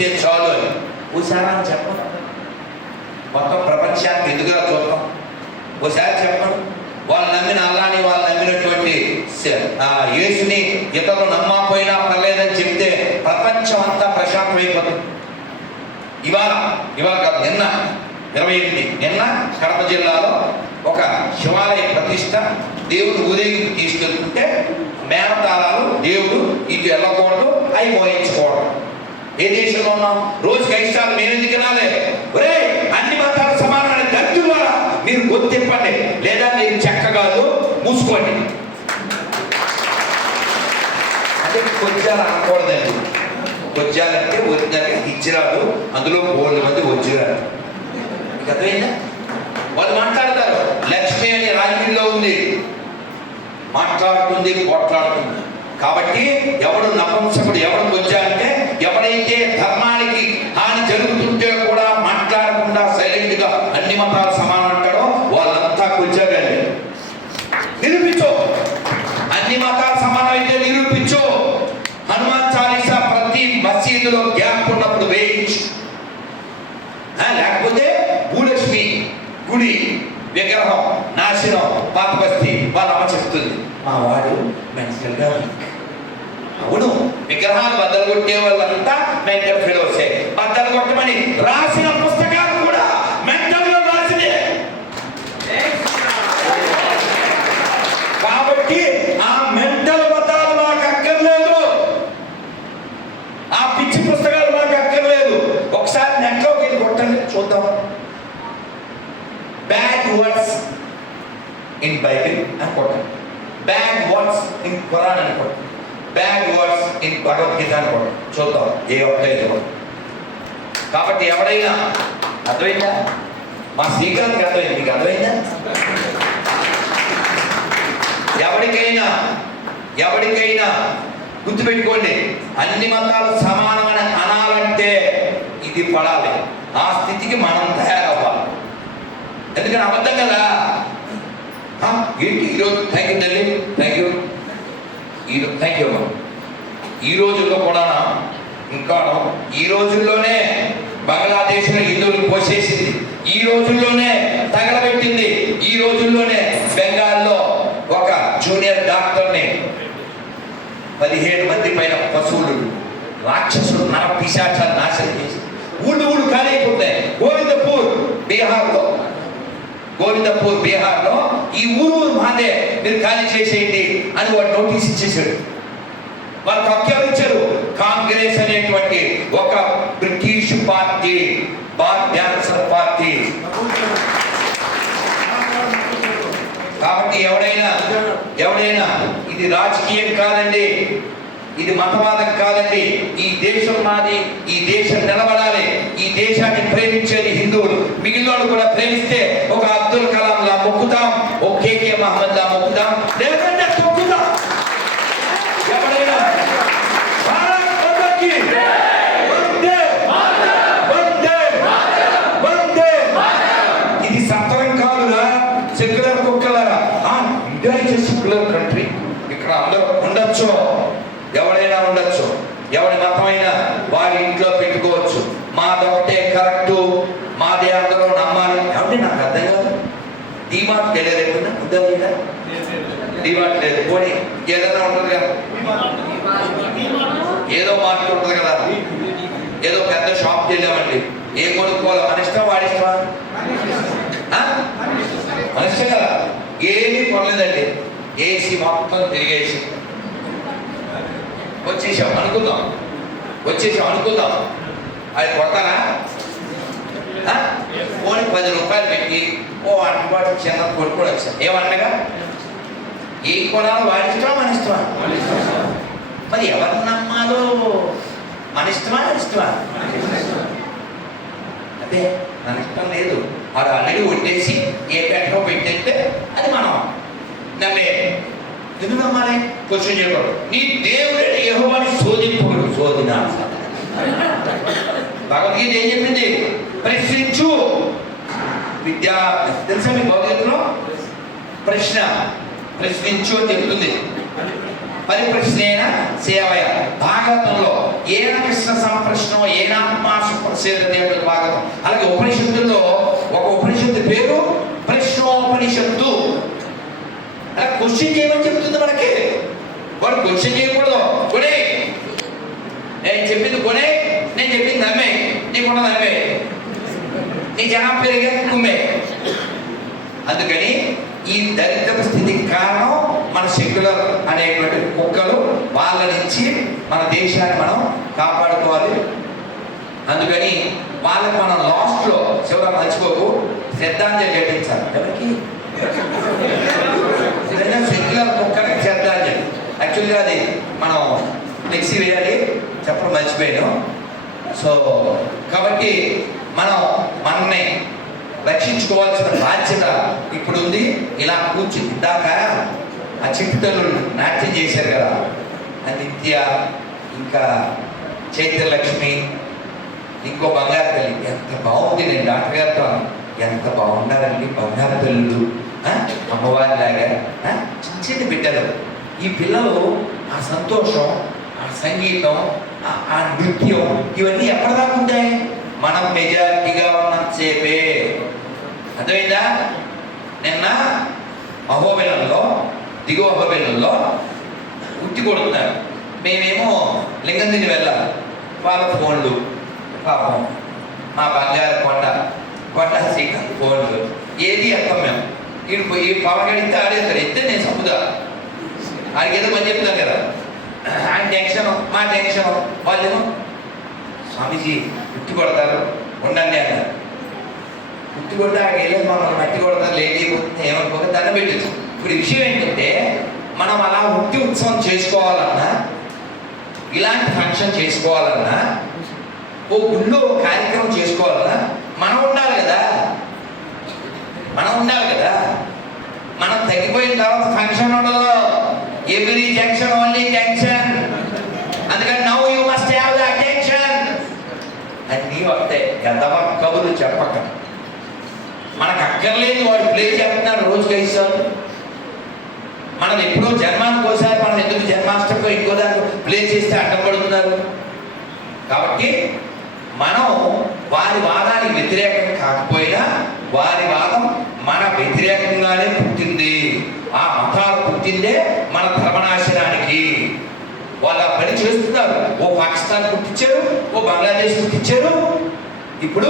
జీవిస్తే చాలు అని. ఒకసారి అని చెప్పను. మొత్తం ప్రపంచానికి ఎదుగురా చూద్దాం. ఓసారి చెప్పను. వాళ్ళు నమ్మిన అల్లాని వాళ్ళు నమ్మినటువంటి యేసుని ఇతరులు నమ్మకపోయినా పర్లేదని చెప్తే ప్రపంచం అంతా ప్రశాంతమైపోతుంది. ఇవాళ ఇవాళ కాదు నిన్న ఇరవై ఎనిమిది. నిన్న కడప జిల్లాలో ఒక శివాలయ ప్రతిష్ట దేవుడు ఊరేగింపు తీసుకెళ్తుంటే మేనతాళాలు దేవుడు ఇటు వెళ్ళకూడదు అవి మోయించకూడదు ఏ దేశంలో ఉన్నాం? రోజుకి ఐదు సార్లు మేము ఎందుకు వినాలి ఒరే అన్ని మతాలు సమానమైన దత్తు ద్వారా మీరు గొంతిప్పండి లేదా మీరు చెక్కగాదు మూసుకోండి. అంటే కొద్దిగా అనకూడదండి. కొద్దిగాలంటే ఒరిజినల్గా ఇచ్చిరాడు అందులో బోల్డ్ మంది వచ్చిరాడు మీకు అర్థమైందా? వాళ్ళు మాట్లాడతారు. లక్ష్మి అనే రాజకీయంలో ఉంది. మాట్లాడుతుంది పోట్లాడుతుంది. కాబట్టి ఎవడు నపుంసకుడు ఎవడు వచ్చారంటే అంటే ఎవడైతే ధర్మానికి హాని జరుగుతుంటే కూడా మాట్లాడకుండా సైలెంట్గా అన్ని మతాలు సమానం అంటాడో వాళ్ళంతా కొజ్జాగానే నిరూపించో. అన్ని మతాలు సమానమైతే నిరూపించో. హనుమాన్ చాలీసా ప్రతి మసీదులో గ్యాప్ ఉన్నప్పుడు వేయించు. ఆ, లేకపోతే భూలక్ష్మి గుడి విగ్రహం నాశనం పాత బస్తీ వాళ్ళ అమ్మ చెప్తుంది. మా వాడు మెంటల్ కొట్టే వాళ్ళంతా మెంటల్ ఫెలోసే. బద్దలు కొట్టమని రాసిన పుస్తకాలు కూడా మెంటల్గా రాసినే కాబట్టి ఆ మెంటల్ మతాలు మాకు అక్కర్లేదు. ఆ పిచ్చి పుస్తకాలు మాకు అక్కర్లేదు. ఒకసారి నెట్లోకి వెళ్ళి కొట్టండి చూద్దాం. బ్యాడ్ వర్డ్స్ ఇన్ బైబిల్ అని కొట్టండి. బ్యాడ్ వర్డ్స్ ఇన్ ఖురాన్ అని కొట్టండి. బ్యాడ్ వర్డ్స్ ఇన్ భగవద్గీత అని కొట్టండి చూద్దాం ఏ ఒక్కటే చూడండి కాబట్టి ఎవడైనా అర్థమైందా? మా శ్రీకాంత్కి అర్థమైంది మీకు అర్థమైందా? ఎవరికైనా ఎవరికైనా గుర్తుపెట్టుకోండి అన్ని మతాలు సమానమని అనాలంటే ఇది పడాలి. ఆ స్థితికి మనం తయారవ్వాలి. ఎందుకని అబద్ధం కదా? ఏంటి ఈరోజు? థ్యాంక్ యూ తల్లి. థ్యాంక్ యూ ఈ రోజుల్లో కూడా ఇంకా ఈ రోజుల్లోనే బంగ్లాదేశ్లో హిందువులు పోసేసింది. ఈ రోజుల్లోనే తగలబెట్టింది. ఈ రోజుల్లోనే బెంగాల్లో ఒక జూనియర్ డాక్టర్ని పదిహేడు మంది పైన పశువులు రాక్షసులు నర పిశాచాలు నాశనం చేసి ఊళ్ళు ఊళ్ళు ఖాళీ అయిపోతాయి గోవిందపూర్ బీహార్లో. గోవిందపూర్ బీహార్లో ఈ ఊరు ఊరు మాదే మీరు ఖాళీ చేసేయండి అని వాడు నోటీస్ ఇచ్చేసాడు వారు హక్కు ఇచ్చారు కాంగ్రెస్ అనేటువంటి ఒక British party bar dancer party. కాబట్టి ఎవడైనా ఎవడైనా ఇది రాజకీయం కాదండి ఇది మతవాదం కాదండి. ఈ దేశం మాది ఈ దేశం నిలబడాలి. ఈ దేశాన్ని ప్రేమించేది హిందువులు. మిగిలిన కూడా ప్రేమిస్తే కుక్కలరా ఇండియా ఇస్ సెక్యులర్ కంట్రీ. ఇక్కడ అందరూ ఉండొచ్చు. ఎవడైనా ఉండొచ్చు. ఎవడి మతమైనా వారి ఇంట్లో పెట్టుకోవచ్చు. మాదొకటే కరెక్టు. మాదే అందరూ నమ్మాలి. ఏమంటే నాకు అర్థం కాదు. డిమార్ట్ తెలియలేకుండా ఉందా లేదా? డిమార్ట్ లేదు. పోనీ ఏదైనా ఉంటుంది కదా. ఏదో మార్కెట్ ఉంటుంది కదా. ఏదో పెద్ద షాప్కి వెళ్ళామండి. ఏం కొనుక్కోవాలి? మన ఇష్టం వాడి ఇష్టమా ఆ? మన ఇష్టం కదా ఏమీ కొనలేదండి ఏసీ మొత్తం తిరిగేసి. వచ్చేసాం అనుకుందాం. వచ్చేసాం అనుకుందాం. అది కొడతారా? పోనీ పది రూపాయలు పెట్టి ఓ అటుబాటు చిన్న కొనుక్కొని వచ్చాం. ఏమన్నగా ఏం కొనాలో వాడి ఇష్టమా? మన ఇష్టమా మరి ఎవరు నమ్మాలో? మన ఇష్టమా ఇష్టమా? అదే మన ఇష్టం లేదు. వాడు ఆల్రెడీ వడ్డేసి ఏ పెట్టో పెట్టేస్తే అది మనం. నమ్మే. ఎందుకు నమ్మాలి? క్వశ్చన్ చేయకూడదు నీ దేవుడే యహోవాని శోధింపుడు శోధన భగవద్గీత ఏం చెప్పింది? ప్రశ్నించు. విద్యా తెలుసా మీ భగవద్గీతలో? ప్రశ్న. ప్రశ్నించు అని చెప్తుంది. పరిప్రశ్నేన సేవయ. భాగవతంలో ఏన కృష్ణ సంప్రశ్నం ఏనాత్మా సుప్రసేద దేవుడు భాగవతం. అలాగే ఉపనిషత్తుల్లో ఒక ఉపనిషత్తు పేరు ప్రశ్నోపనిషత్తు. క్వశ్చన్ చేయమని చెప్తుంది మనకి? వాడు క్వశ్చన్ చేయకూడదు కొనే. నేను చెప్పింది కొనే నేను చెప్పింది నమ్మే. నీకున్న నమ్మే. నీ జనం పెరిగే కుమ్మే. అందుకని ఈ దరిద్ర స్థితికి కారణం మన సెక్యులర్ అనేటువంటి కుక్కలు వాళ్ళ నుంచి మన దేశాన్ని మనం కాపాడుకోవాలి. అందుకని వాళ్ళకి మనం లాస్ట్లో చివరి మర్చిపోకు శ్రద్ధాంజలి ఘటించాలి. ఎవరికి? ఏదైనా సెక్యులర్ కుక్కకి శ్రద్ధాంజలి యాక్చువల్గా అది మనం ఫ్లెక్సీ వేయాలి. చెప్పడం మర్చిపోయాను. సో కాబట్టి మనం మనల్ని రక్షించుకోవాల్సిన బాధ్యత ఇప్పుడు ఉంది ఇలా కూర్చుంది. ఇందాక ఆ చిట్టు నాట్యం చేశారు కదా. నిత్య ఇంకా చైత్రలక్ష్మి ఇంకో బంగారు తల్లి. ఎంత బాగుంది. నేను డాక్టర్ గారితో ఎంత బాగున్నారండి బంగారు తల్లులు. అమ్మవారిలాగా లాగా చిన్న చిన్న బిడ్డలు. ఈ పిల్లలు ఆ సంతోషం ఆ సంగీతం ఆ- ఆ నృత్యం ఇవన్నీ ఎప్పటిదాకా ఉంటాయి? మనం మెజారిటీగా ఉన్నంతసేపే. అర్థమైందా? నిన్న అహోబిలంలో దిగువ అహోబిలంలో ఉట్టి కొడుతున్నారు. మేమేమో లింగం దిగి వెళ్ళాలి. వాళ్ళ ఫోన్లు పాపం మా బంగారు కొండ కొండ శ్రీకాంత్ ఫోన్లు. ఏది ఎక్కం మేము? వీడు పోయి పవన్ ఎత్తే ఆడేస్తారు ఎత్తే నేను చంపుదా ఆయనకి ఏదో పని చెప్తాను కదా. ఆయన టెన్షన్ మా టెన్షన్. వాళ్ళేమో స్వామీజీ గుర్తు కొడతారు. ఉండండి అన్నారు గుర్తు కొడితే ఆయన వెళ్ళేది మమ్మల్ని మట్టి కొడతారు. లేడీ ఏమనుకోక దండం పెట్టచ్చు. ఇప్పుడు విషయం ఏంటంటే మనం అలా వృత్తి ఉత్సవం చేసుకోవాలన్నా ఇలాంటి ఫంక్షన్ చేసుకోవాలన్నా ఓ గుళ్ళో కార్యక్రమం చేసుకోవాలన్నా మనం ఉండాలి కదా. మనం ఉండాలి కదా. మనం తగ్గిపోయిన తర్వాత ఫంక్షన్ ఉండదు. ఎవ్రీ జంక్షన్ ఓన్లీ జంక్షన్ అందుకని now you must have the attention అన్నీ వస్తే ఎంతమ కబులు చెప్పక. మనకు అక్కర్లేదు వాడు ప్లే చేస్తున్నారు రోజుకి ఇస్తారు మనం ఎప్పుడో జన్మానికి ఒకసారి మనం ఎందుకు జన్మాష్టమిలో ఇంకో దానికి ప్లే చేస్తే అడ్డం పడుతున్నారు. కాబట్టి మనం వారి వాదానికి వ్యతిరేకం కాకపోయినా వారి వాదం మన వ్యతిరేకంగానే పుట్టింది. ఆ మతాలు పుట్టిందే మన ధర్మనాశనానికి. వాళ్ళు ఆ పని చేస్తున్నారు. ఓ పాకిస్తాన్ పుట్టించారు ఓ బంగ్లాదేశ్ పుట్టించారు. ఇప్పుడు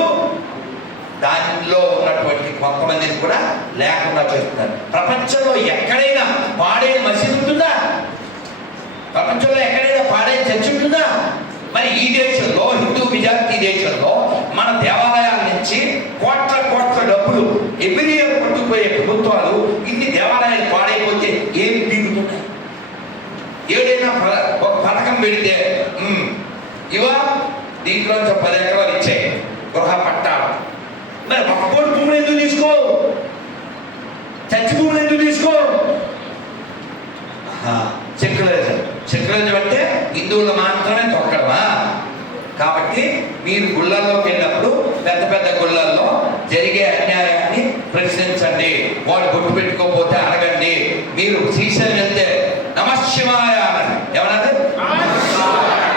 దానిలో ఉన్నటువంటి కొంతమందిని కూడా లేకుండా చేస్తున్నారు. ప్రపంచంలో ఎక్కడైనా పాడైన మసీదు ఉంటుందా? ప్రపంచంలో ఎక్కడైనా పాడైన చర్చ ఉంటుందా? మరి ఈ దేశంలో హిందూ మెజారిటీ దేశంలో మన దేవాలయాల నుంచి కోట్ల కోట్ల డబ్బులు ఎవ్రీ ఇయర్ పట్టుకుపోయే ప్రభుత్వాలు ఇన్ని దేవాలయాలు పాడైపోతే ఏమి పీకుతున్నాయి ఏదైనా ప- ఒక పథకం పెడితే "ఉమ్, ఇవా దీంట్లో పది ఎకరాలు ఇచ్చాయి గృహ పట్టాలు. మరి ఒక్కోటి భూములు ఎందుకు తీసుకో? చచ్చి భూములు ఎందుకు తీసుకో? సెక్యులరిజం సెక్యులరిజం అంటే హిందువులు మాత్రమే కాబట్టి మీరు గుళ్ళల్లోకి వెళ్ళినప్పుడు పెద్ద పెద్ద గుళ్ళల్లో జరిగే అన్యాయాన్ని ప్రశ్నించండి. వాడు గుర్తు పెట్టుకోకపోతే అడగండి. మీరు శ్రీశైలం వెళ్తే నమశివాయ అన్నది ఏమన్నది?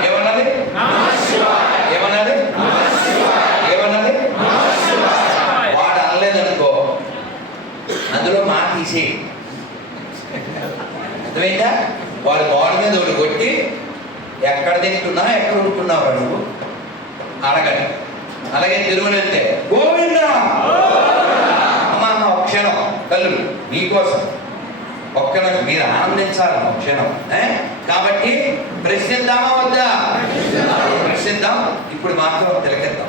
ఏమన్నది? ఏమన్నది? ఏమన్నది? వాడు అనలేదనుకో అందులో మా తీసి అర్థమైందా? వాడు గోడ మీద ఒకటి కొట్టి ఎక్కడ తింటున్నా ఎక్కడ ఉంటున్నావు నువ్వు? అడగండి. అలాగే తిరుమల గోవింద! అమ్మ ఒక క్షణం. కళ్ళు మీకోసం. ఒక్క మీరు ఆనందించాలి ఒక క్షణం. ఏ? కాబట్టి ప్రశ్నిద్దామా వద్దా? ప్రశ్నిద్దాం. ఇప్పుడు మాత్రం తిలకిద్దాం.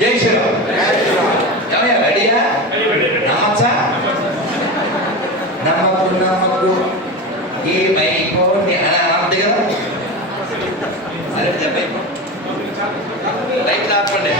జై శ్రీరామ్. ఏమయ్యా రెడీయా? నమ్మచ్చా? నమ్మకు నమ్మకు. ఏమైపోని అని అర్థం కదా? అరే రైతులు ఆపండి